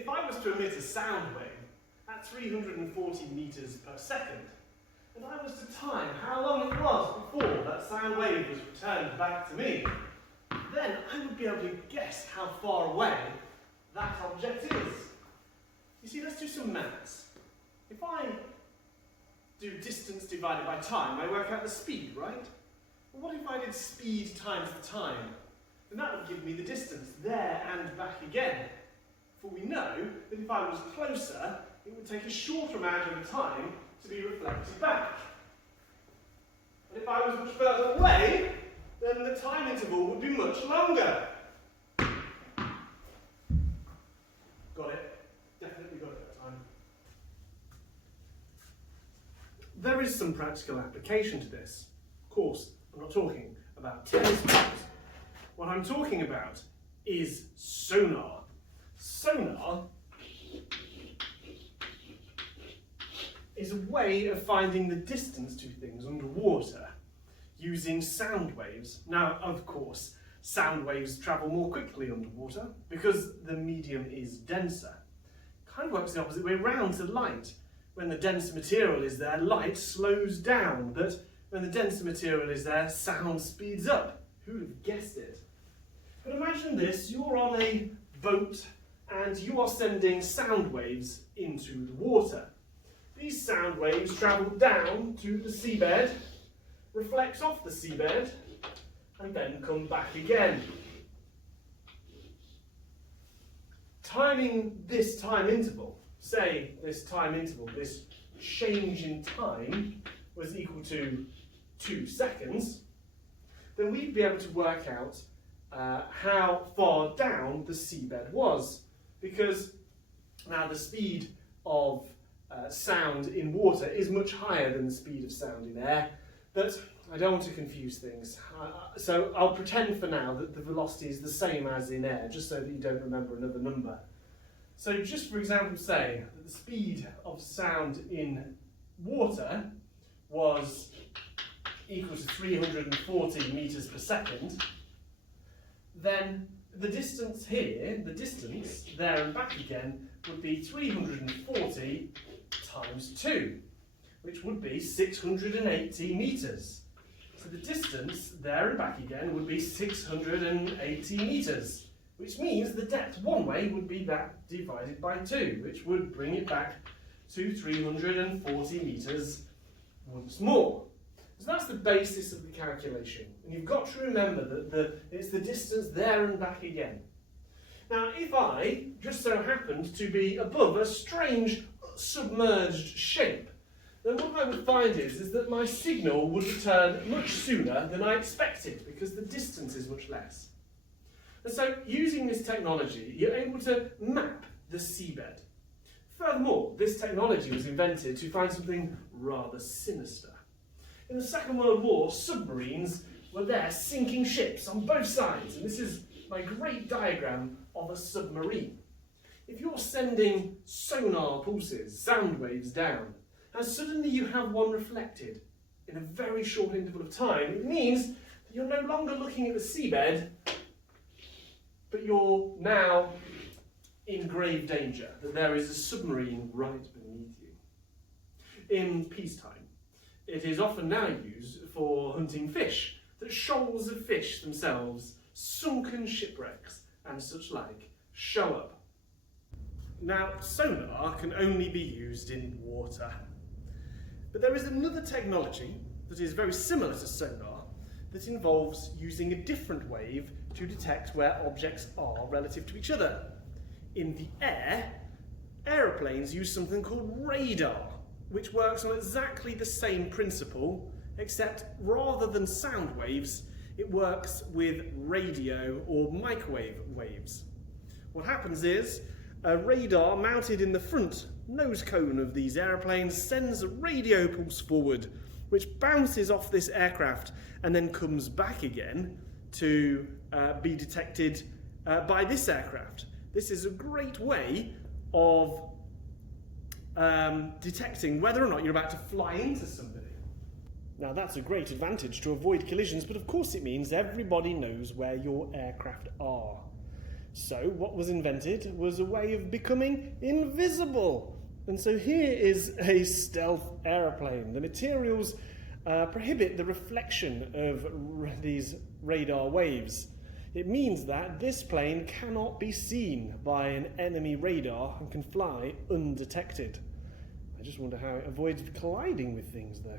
If I was to emit a sound wave at 340 meters per second, and I was to time how long it was before that sound wave was returned back to me, then I would be able to guess how far away that object is. You see, let's do some maths. If I do distance divided by time, I work out the speed, right? Well, what if I did speed times the time? Then that would give me the distance there and back again. For we know that if I was closer, it would take a shorter amount of time to be reflected back. And if I was much further away, then the time interval would be much longer. Got it? Definitely got it that time. There is some practical application to this. Of course, I'm not talking about tennis balls. What I'm talking about is sonar. Sonar is a way of finding the distance to things underwater using sound waves. Now, of course, sound waves travel more quickly underwater because the medium is denser. Kind of works the opposite way round to light. When the denser material is there, light slows down, but when the denser material is there, sound speeds up. Who would have guessed it? But imagine this, you're on a boat and you are sending sound waves into the water. These sound waves travel down to the seabed, reflect off the seabed, and then come back again. Timing this time interval, say this time interval, this change in time was equal to 2 seconds, then we'd be able to work out how far down the seabed was. Because now the speed of sound in water is much higher than the speed of sound in air, but I don't want to confuse things. So I'll pretend for now that the velocity is the same as in air, just so that you don't remember another number. So just for example, say that the speed of sound in water was equal to 340 meters per second, then the distance here, the distance there and back again, would be 340 times 2, which would be 680 meters. So the distance there and back again would be 680 meters, which means the depth one way would be that divided by 2, which would bring it back to 340 meters once more. So that's the basis of the calculation. And you've got to remember that it's the distance there and back again. Now, if I just so happened to be above a strange submerged shape, then what I would find is that my signal would return much sooner than I expected because the distance is much less. And so, using this technology, you're able to map the seabed. Furthermore, this technology was invented to find something rather sinister. In the Second World War, submarines were there sinking ships on both sides, and this is my great diagram of a submarine. If you're sending sonar pulses, sound waves down, and suddenly you have one reflected in a very short interval of time, it means that you're no longer looking at the seabed, but you're now in grave danger, that there is a submarine right beneath you. In peacetime, it is often now used for hunting fish, that shoals of fish themselves, sunken shipwrecks and such like, show up. Now, sonar can only be used in water. But there is another technology that is very similar to sonar that involves using a different wave to detect where objects are relative to each other. In the air, aeroplanes use something called radar, which works on exactly the same principle, except rather than sound waves, it works with radio or microwave waves. What happens is, a radar mounted in the front nose cone of these aeroplanes sends a radio pulse forward, which bounces off this aircraft and then comes back again to be detected by this aircraft. This is a great way of detecting whether or not you're about to fly into somebody. Now that's a great advantage to avoid collisions, but of course it means everybody knows where your aircraft are. So what was invented was a way of becoming invisible. And so here is a stealth aeroplane. The materials prohibit the reflection of these radar waves. It means that this plane cannot be seen by an enemy radar and can fly undetected. I just wonder how it avoids colliding with things, though.